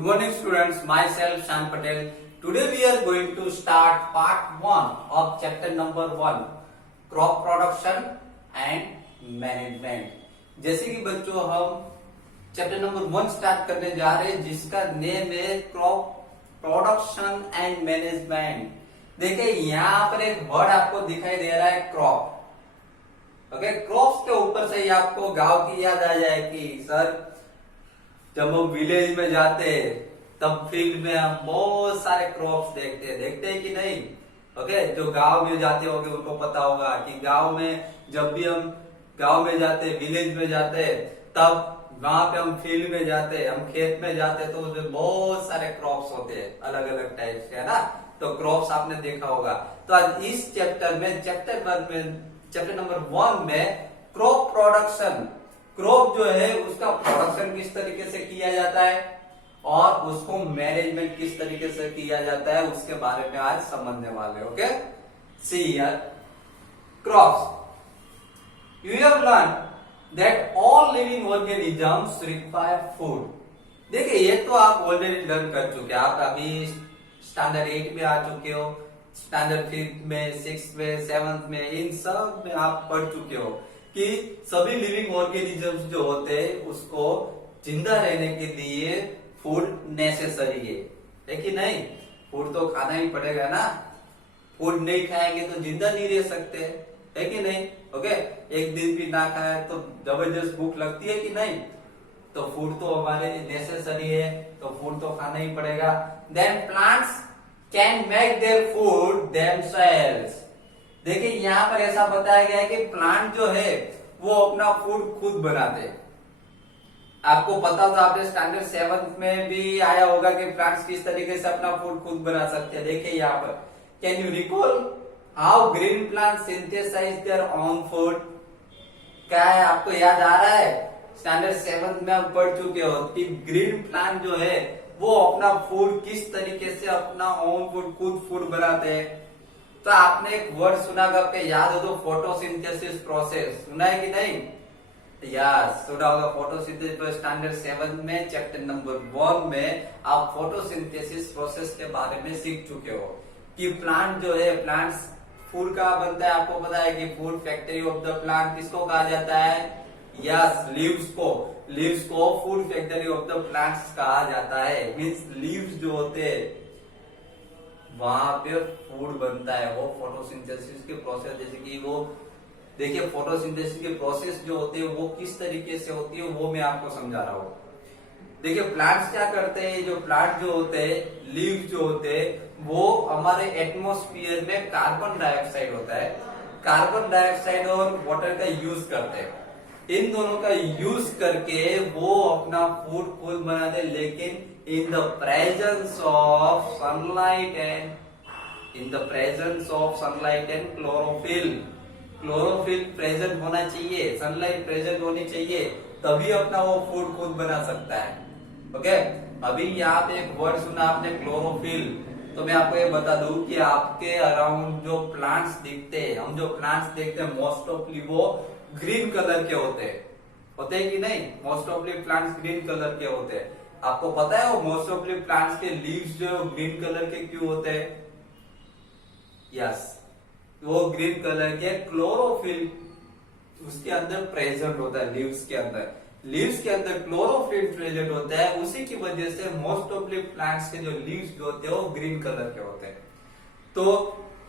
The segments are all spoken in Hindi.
Good morning students, myself Shan Patel. Today we are going to start part 1 of chapter number 1, crop production and management. जैसे कि बच्चों हम चैप्टर नंबर 1 स्टार्ट करने जा रहे हैं जिसका नेम है क्रॉप प्रोडक्शन एंड मैनेजमेंट। देखिए यहाँ पर एक वर्ड आपको दिखाई दे रहा है क्रॉप। ओके, क्रॉप्स के ऊपर से ही आपको गांव की याद आ जाएगी। सर जब हम विलेज में जाते तब फील्ड में हम बहुत सारे क्रॉप्स देखते हैं कि नहीं। ओके, जो गांव में जाते होंगे उनको पता होगा कि गांव में जब भी हम गांव में जाते, विलेज में जाते, तब वहां पे हम फील्ड में जाते, हम खेत में जाते तो उसमें बहुत सारे क्रॉप्स होते हैं अलग अलग टाइप के, है ना। तो क्रॉप्स आपने देखा होगा। तो आज इस चैप्टर में चैप्टर नंबर 1 में क्रॉप प्रोडक्शन, क्रॉप जो है उसका प्रोडक्शन किस तरीके से किया जाता है और उसको मैनेजमेंट किस तरीके से किया जाता है उसके बारे में आज समझने वाले। Okay, see here crops. You have learn that all living organisms require food. देखिए ये तो आप ऑलरेडी लर्न कर चुके हैं। आप अभी स्टैंडर्ड 8 में आ चुके हो, स्टैंडर्ड 5 में, 6 में, 7 में, इन सब में आप पढ़ चुके हो कि सभी लिविंग ऑर्गेनिजम्स जो होते हैं उसको जिंदा रहने के लिए फूड नेसेसरी है कि नहीं। फूड तो खाना ही पड़ेगा ना। फूड नहीं खाएंगे तो जिंदा नहीं रह सकते, है कि नहीं। ओके, एक दिन भी ना खाए तो जबरदस्त भूख लगती है कि नहीं। तो फूड तो हमारे नेसेसरी है, तो फूड तो खाना ही पड़ेगा। Then plants can make their food themselves. देखिए यहाँ पर ऐसा बताया गया है कि प्लांट जो है वो अपना फूड खुद बनाते हैं। आपको पता होगा, आपने स्टैंडर्ड 7 में भी आया होगा कि प्लांट्स किस तरीके से अपना फूड खुद बना सकते हैं। देखिए यहाँ पर, can you recall how green plant synthesize their own food. क्या है, आपको याद आ रहा है? स्टैंडर्ड 7 में आप पढ़ चुके हो कि ग्रीन प्लांट जो है वो अपना फूड किस तरीके से अपना ओन फूड खुद फूड बनाते हैं। तो आपने एक वर्ड सुना, आपको याद हो तो फोटोसिंथेसिस प्रोसेस सुना है कि नहीं। यस, सुना होगा फोटोसिंथेसिस। तो स्टैंडर्ड 7 में चैप्टर नंबर 1 में आप फोटोसिंथेसिस प्रोसेस के बारे में सीख चुके हो कि प्लांट जो है, प्लांट्स फूड का बनता है। आपको पता है कि food factory of the plant किसको कहा जाता है? यस, लीव्स को food factory of the plants कहा जाता है। मींस लीव्स जो होते हैं वहां पे फूड बनता है। वो फोटोसिंथेसिस के प्रोसेस, जैसे कि वो देखिए फोटोसिंथेसिस के प्रोसेस जो होते हैं वो किस तरीके से होती है वो मैं आपको समझा रहा हूँ। देखिए प्लांट्स क्या करते हैं, जो प्लांट जो होते हैं, लीव्स जो होते हैं, वो हमारे एटमॉस्फेयर में कार्बन डाइऑक्साइड होता है, कार्बन डाइऑक्साइड और वाटर का यूज करते हैं। इन दोनों का यूज करके वो अपना फूड खुद बनाते, लेकिन in the presence of sunlight and chlorophyll present होना चाहिए, सनलाइट प्रेजेंट होनी चाहिए, तभी अपना वो फूड खुद बना सकता है। ओके, अभी यहाँ पे एक वर्ड सुना आपने क्लोरोफिल। तो मैं आपको ये बता दूं कि आपके अराउंड जो प्लांट्स दिखते हैं, हम जो प्लांट्स देखते हैं मोस्ट ऑफली वो ग्रीन कलर के होते हैं कि नहीं। मोस्ट ऑफली प्लांट्स ग्रीन कलर के होते हैं। आपको पता है वो मोस्ट ऑफ प्लांट्स के लीव्स जो ग्रीन कलर के क्यों होते हैं? यस, वो ग्रीन कलर के क्लोरोफिल उसके अंदर प्रेजेंट होता है। लीव्स के अंदर क्लोरोफिल प्रेजेंट होता है। उसी की वजह से मोस्ट ऑफ प्लांट्स के जो लीव्स जो होते हैं वो ग्रीन कलर के होते हैं। तो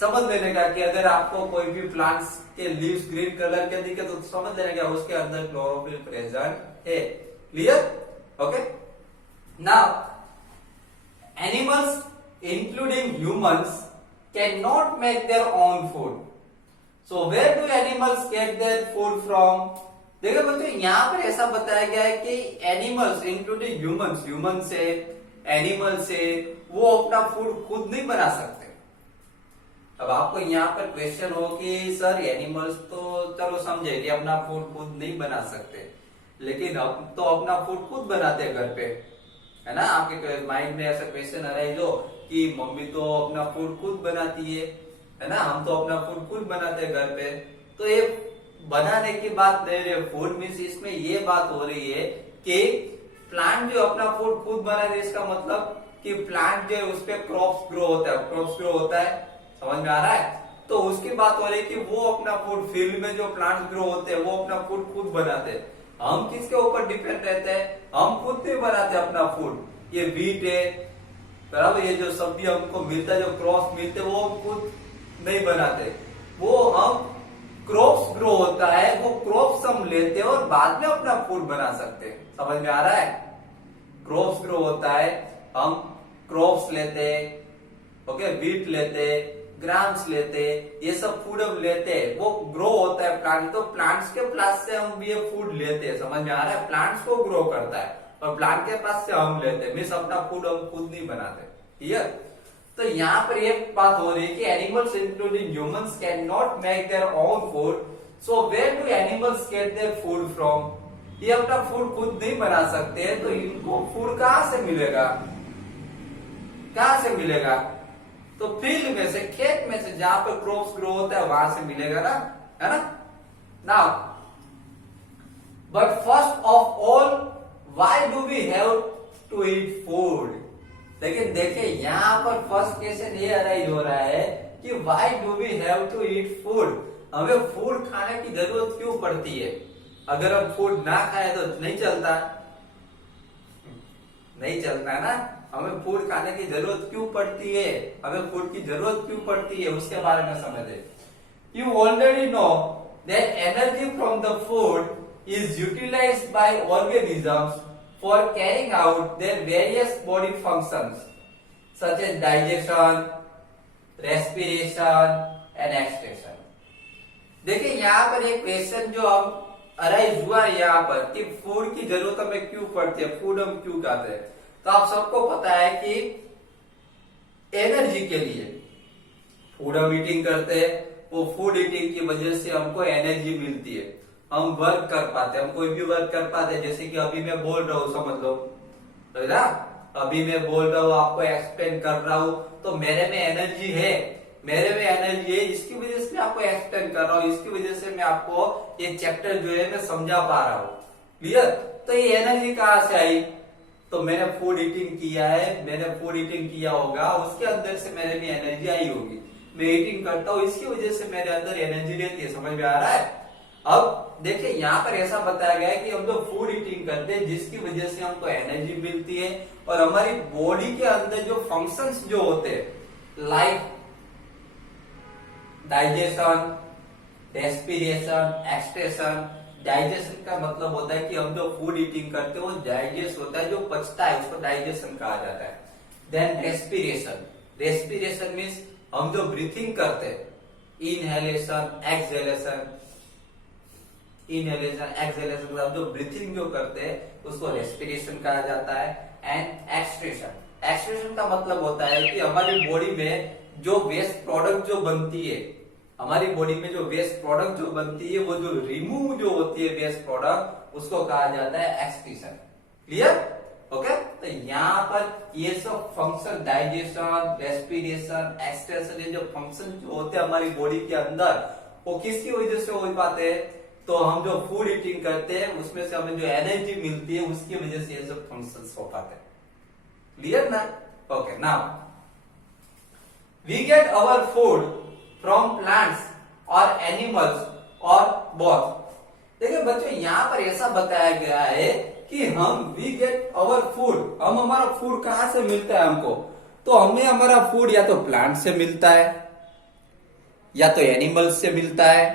समझ लेने का कि अगर आपको कोई भी प्लांट्स के लीव्स ग्रीन कलर के दिखे तो समझ लेने का उसके अंदर क्लोरोफिल प्रेजेंट है। Clear? Okay, now animals including humans cannot make their own food. So where do animals get their food from? देखो बच्चों यहाँ पर ऐसा बताया गया है कि एनिमल्स इंक्लूडिंग ह्यूमन से, एनिमल से वो अपना फूड खुद नहीं बना सकते। अब आपको यहाँ पर क्वेश्चन हो कि सर एनिमल्स तो चलो समझे कि अपना फूड खुद नहीं बना सकते, लेकिन अब तो अपना फूड खुद बनाते हैं घर पे, है ना। आपके माइंड में ऐसा क्वेश्चन अराइज हो कि मम्मी तो अपना फूड खुद बनाती है ना, हम तो अपना फूड खुद बनाते हैं घर पे। तो ये बनाने की बात नहीं रही, फूड मीन्स इसमें ये बात हो रही है कि प्लांट जो अपना फूड खुद बना दे, इसका मतलब कि प्लांट जो है उस पे क्रॉप्स ग्रो होता है, क्रॉप्स ग्रो होता है, समझ में आ रहा है। तो उसकी बात हो रही है कि वो अपना फूड, फील्ड में जो प्लांट्स ग्रो होते हैं वो अपना फूड खुद बनाते हैं। हम किसके ऊपर डिपेंड रहते हैं? हम खुद नहीं बनाते अपना फूड। ये व्हीट है बराबर, ये जो सब्जी हमको मिलता है, जो क्रॉप्स मिलते हैं वो हम खुद नहीं बनाते, वो हम क्रॉप्स ग्रो होता है, वो क्रॉप्स हम लेते हैं और बाद में अपना फूड बना सकते हैं। समझ में आ रहा है? क्रॉप्स ग्रो होता है, हम क्रॉप्स लेते हैं, ओके, व्हीट लेते, ग्राम्स लेते, ये सब फूड हम लेते हैं, वो ग्रो होता है प्लांट, तो प्लांट्स के पास से हम ये फूड लेते हैं। समझ में आ रहा है? प्लांट्स को ग्रो करता है और प्लांट के पास से हम लेते हैं, मीन्स अपना फूड हम खुद नहीं बनाते। क्लियर? तो यहाँ पर ये बात हो रही है कि animals including humans can not make their own food, so where do animals get their food from? ये अपना फूड खुद नहीं बना सकते हैं, तो इनको फूड कहां से मिलेगा? कहां से मिलेगा? तो फील्ड में से, खेत में से, जहां पर क्रॉप्स ग्रो होता है वहां से मिलेगा ना, है ना। Now but first of all why do we have to eat food? लेकिन देखिए यहाँ पर फर्स्ट क्वेश्चन ये अराइज हो रहा है कि why do we have to eat food? हमें फूड खाने की जरूरत क्यों पड़ती है? अगर हम फूड ना खाए तो नहीं चलता, नहीं चलता ना। हमें फूड खाने की जरूरत क्यों पड़ती है? हमें फूड की जरूरत क्यों पड़ती है उसके बारे में समझे। You already know that energy from the food is utilized by organisms for carrying out their various body functions such as digestion, respiration and excretion। देखिए यहाँ पर एक क्वेश्चन जो अब अराइज हुआ है यहाँ पर कि फूड की जरूरत हमें क्यों पड़ती है, फूड हम क्यों खाते हैं। तो आप सबको पता है कि एनर्जी के लिए फूड हम ईटिंग करते हैं, वो फूड ईटिंग की वजह से हमको एनर्जी मिलती है, हम वर्क कर पाते, हम कोई भी वर्क कर पाते। जैसे कि अभी मैं बोल रहा हूँ, समझ लो, है ना, अभी मैं बोल रहा हूँ, आपको एक्सप्लेन कर रहा हूँ, तो मेरे में एनर्जी है, मेरे में एनर्जी है, इसकी वजह से मैं आपको एक्सप्लेन कर रहा हूँ, इसकी वजह से मैं आपको ये चैप्टर जो है मैं समझा पा रहा हूँ। क्लियर? तो ये एनर्जी कहाँ से आई? तो मैंने फूड ईटिंग किया है, मैंने फूड ईटिंग किया होगा, उसके अंदर से मेरे में एनर्जी आई होगी। मैं ईटिंग करता हूँ, इसकी वजह से मेरे अंदर एनर्जी रहती है। समझ में आ रहा है? अब देखिए यहाँ पर ऐसा बताया गया है कि हम तो फूड ईटिंग करते हैं जिसकी वजह से हमको एनर्जी मिलती है और हमारी बॉडी के अंदर जो फंक्शंस जो होते हैं like digestion, respiration, excretion. Digestion का मतलब होता है कि हम जो फूड ईटिंग करते हैं वो डाइजेस्ट होता है, जो पचता है उसको डाइजेशन कहा जाता है। देन रेस्पिरेशन, रेस्पिरेशन मीन्स हम जो ब्रीथिंग करते हैं, इनहेलेशन, एक्सहेलेशन, इनहेलेशन, एक्सहेलेशन, मतलब जो ब्रीथिंग जो करते हैं उसको रेस्पिरेशन कहा जाता है। एंड एक्सक्रेशन, एक्सक्रेशन का मतलब होता है कि हमारी बॉडी में जो वेस्ट प्रोडक्ट जो बनती है, हमारी बॉडी में जो वेस्ट प्रोडक्ट जो बनती है, वो जो रिमूव जो होती है वेस्ट प्रोडक्ट, उसको कहा जाता है एक्सक्रीशन। क्लियर? ओके। तो यहाँ पर ये सब फंक्शन, डाइजेशन, रेस्पिरेशन, एक्सक्रेशन, ये जो फंक्शन जो होते हैं हमारी बॉडी के अंदर, वो किसकी वजह से हो पाते हैं? तो हम जो फूड ईटिंग करते हैं उसमें से हमें जो एनर्जी मिलती है उसकी वजह से ये सब फंक्शंस हो पाते हैं। क्लियर ना? Okay. Now we get our food from plants और एनिमल्स और बोथ। देखिए बच्चों यहाँ पर ऐसा बताया गया है कि हम वी गेट आवर फूड, हम हमारा फूड कहां से मिलता है हमको? तो हमें हमारा फूड या तो प्लांट से मिलता है या तो एनिमल्स से मिलता है।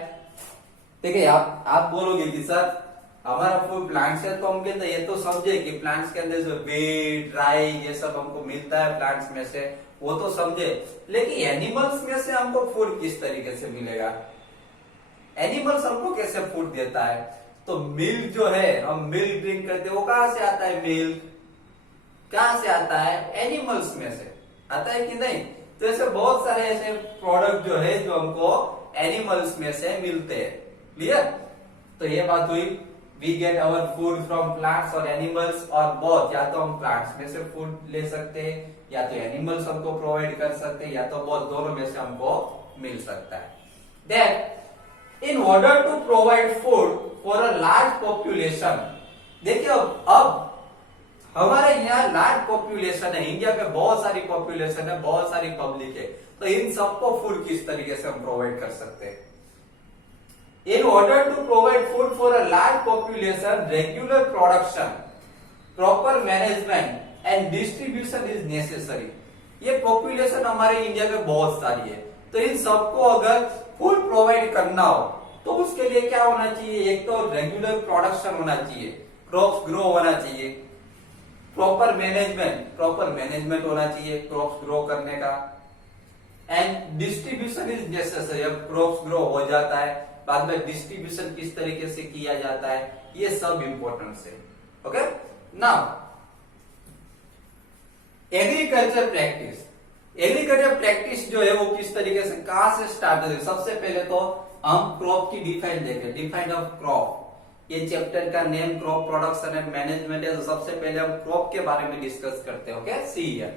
देखिए आप बोलोगे कि सर हमारा फूड प्लांट से, तो हम कहते हैं ये तो समझे कि प्लांट्स के अंदर जो वीट, राई ये सब हमको मिलता है प्लांट्स में से, वो तो समझे, लेकिन एनिमल्स में से हमको फूड किस तरीके से मिलेगा? एनिमल्स हमको कैसे फूड देता है? तो मिल्क जो है, हम मिल्क ड्रिंक करते हैं, वो कहां से आता है? मिल्क कहां से आता है? एनिमल्स में से आता है कि नहीं? तो ऐसे बहुत सारे ऐसे प्रोडक्ट जो है जो हमको एनिमल्स में से मिलते हैं। क्लियर? तो ये बात हुई, we get our food from plants और एनिमल्स और बोथ, या तो हम प्लांट्स में से फूड ले सकते हैं या तो एनिमल्स हमको प्रोवाइड कर सकते हैं, या तो बोथ, दोनों में से हमको मिल सकता है। Then in order to provide food for a large population, देखिए अब हमारे यहाँ लार्ज पॉपुलेशन है, इंडिया में बहुत सारी पॉपुलेशन है, बहुत सारी पब्लिक है, तो इन सबको फूड किस तरीके से हम प्रोवाइड कर सकते हैं? In order to provide food for a large population, regular production, proper management and distribution is necessary. ये पॉपुलेशन हमारे इंडिया में बहुत सारी है, तो इन सबको अगर फूड प्रोवाइड करना हो तो उसके लिए क्या होना चाहिए? एक तो रेगुलर प्रोडक्शन होना चाहिए, क्रॉप्स ग्रो होना चाहिए, प्रॉपर मैनेजमेंट होना चाहिए क्रॉप्स ग्रो करने का, एंड डिस्ट्रीब्यूशन इज नेसेसरी। अब क्रॉप्स ग्रो हो जाता है, बाद में डिस्ट्रीब्यूशन किस तरीके से किया जाता है, ये सब इंपॉर्टेंट है। ओके, नाउ एग्रीकल्चर प्रैक्टिस जो है वो किस तरीके से, कहां से स्टार्ट होती है? सबसे पहले तो हम क्रॉप की डिफाइन देखें, डिफाइन ऑफ क्रॉप। ये चैप्टर का name crop production and management है, तो सबसे पहले हम क्रॉप के बारे में डिस्कस करते हैं। Okay, see here,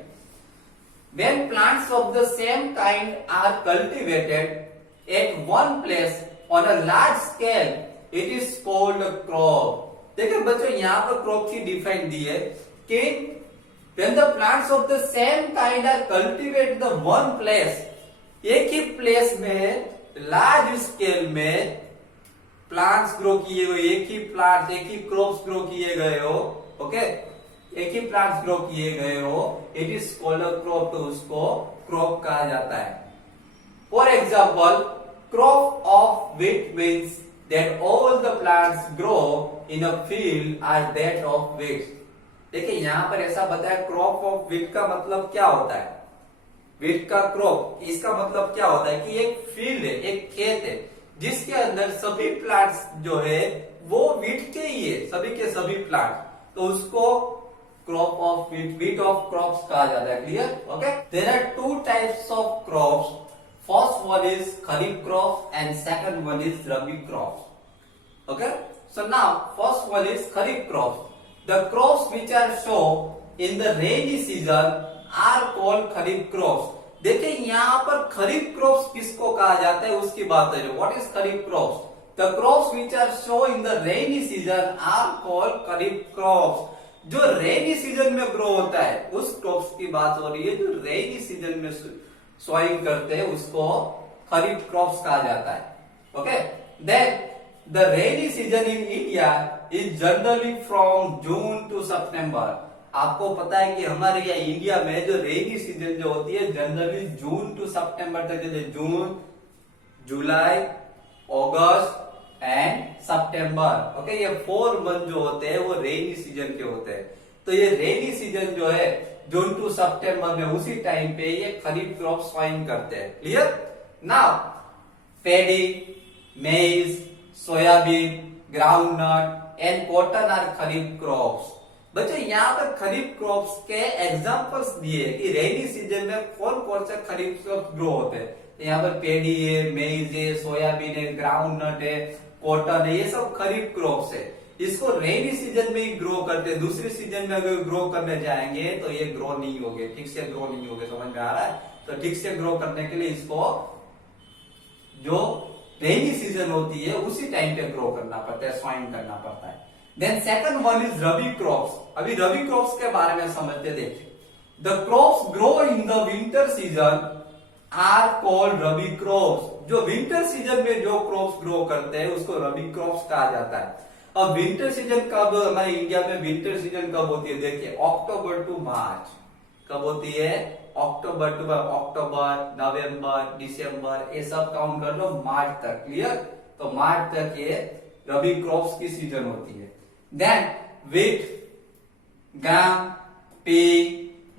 when plants of the same kind are cultivated at one place on a large scale, it is called a crop. देखिए बच्चों, यहाँ पर क्रॉप की डिफाइन दी है कि when the plants of the same kind are cultivated the one place, एक ही प्लेस में लार्ज स्केल में प्लांट्स ग्रो किए गए, एक ही क्रॉप्स ग्रो किए गए हो, ओके, एक ही प्लांट्स ग्रो किए गए हो, it is called a crop, तो उसको क्रॉप कहा जाता है। For example, crop of wheat means that all the plants grow in a field are that of wheat. देखिए यहाँ पर ऐसा बताया, क्रॉप ऑफ व्हीट का मतलब क्या होता है? व्हीट का क्रॉप, इसका मतलब क्या होता है कि एक फील्ड है, एक खेत है, जिसके अंदर सभी प्लांट्स जो है वो व्हीट के ही है, सभी के सभी प्लांट, तो उसको crop of wheat of crops कहा जाता है। Clear? Okay, there are two types of crops, first one is kharif crop and second one is rabi crop. Okay, so now first one is kharif crop. The crops which are shown in the rainy season are called kharif crops. देखिए यहाँ पर खरीफ क्रॉप्स किसको कहा जाता है उसकी बात है। What is kharif crops? The crops which are show in the rainy season are called kharif crops. जो रेनी सीजन में ग्रो होता है उस क्रॉप्स की बात हो रही है, जो रेनी सीजन में सोइंग करते हैं उसको खरीफ क्रॉप्स कहा जाता है। Okay, then the rainy season in India is generally from June to September. आपको पता है कि हमारे यहाँ इंडिया में जो रेनी सीजन जो होती है जनरली जून टू सितंबर तक, जैसे जून, जुलाई, अगस्त एंड सितंबर। ओके, ये 4 मंथ जो होते हैं वो रेनी सीजन के होते हैं। तो ये रेनी सीजन जो है जून टू सितंबर में, उसी टाइम पे ये खरीफ क्रॉप सॉइंग करते हैं। Clear? Now paddy, maize, soybean, groundnut and cotton are kharif crops. बच्चों यहाँ पर खरीफ क्रॉप्स के एग्जांपल्स दिए कि रेनी सीजन में कौन कौन से खरीफ क्रॉप्स ग्रो होते हैं। यहाँ पर पेडी है, मेज है, सोयाबीन है, ग्राउंडनट है, कॉटन है, ये सब खरीफ क्रॉप्स है। इसको रेनी सीजन में ही ग्रो करते हैं, दूसरे सीजन में अगर ग्रो करने जाएंगे तो ये ग्रो नहीं होंगे, ठीक से ग्रो नहीं होंगे। समझ में आ रहा है? तो ठीक से ग्रो करने के लिए इसको जो रेनी सीजन होती है उसी टाइम पे ग्रो करना पड़ता है, सॉइंग करना पड़ता है। Then second one is rabi crops. अभी रबी क्रॉप्स के बारे में समझते देखिए। The crops grow in the winter season are called rabi crops. जो विंटर सीजन में जो क्रॉप्स ग्रो करते हैं उसको रबी क्रॉप्स कहा जाता है। अब विंटर सीजन कब, हमारे इंडिया में विंटर सीजन कब होती है? देखिए, अक्टूबर टू मार्च। कब होती है? अक्टूबर टू अक्टूबर, नवंबर, दिसंबर, ये सब काउंट कर लो मार्च तक। क्लियर? तो मार्च तक ये रबी क्रॉप्स की सीजन होती है। Then wheat, gram, pea,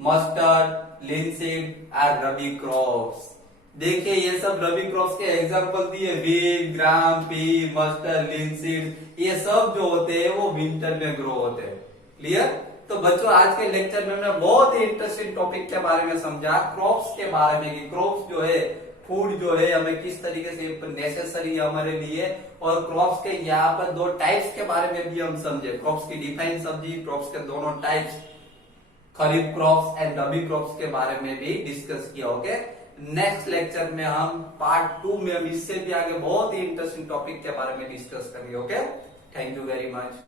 mustard, linseed are rabi crops. देखिए ये सब रबी क्रॉप्स के एग्जांपल दिए, wheat, gram, pea, mustard, linseed, ये सब जो होते हैं वो विंटर में ग्रो होते हैं। क्लियर? तो बच्चों आज के लेक्चर में हमने बहुत ही इंटरेस्टिंग टॉपिक के बारे में समझा, क्रॉप्स के बारे में, कि क्रॉप्स जो है, फूड जो है हमें किस तरीके से नेसेसरी है हमारे लिए, और क्रॉप्स के यहाँ पर 2 टाइप्स के बारे में भी हम समझे। क्रॉप्स की डिफाइन समझी, क्रॉप्स के दोनों types, kharif crops and rabi crops के बारे में भी डिस्कस किया। ओके, नेक्स्ट लेक्चर में हम पार्ट 2 में हम इससे भी आगे बहुत ही इंटरेस्टिंग टॉपिक के बारे में डिस्कस करेंगे। Okay, thank you very much.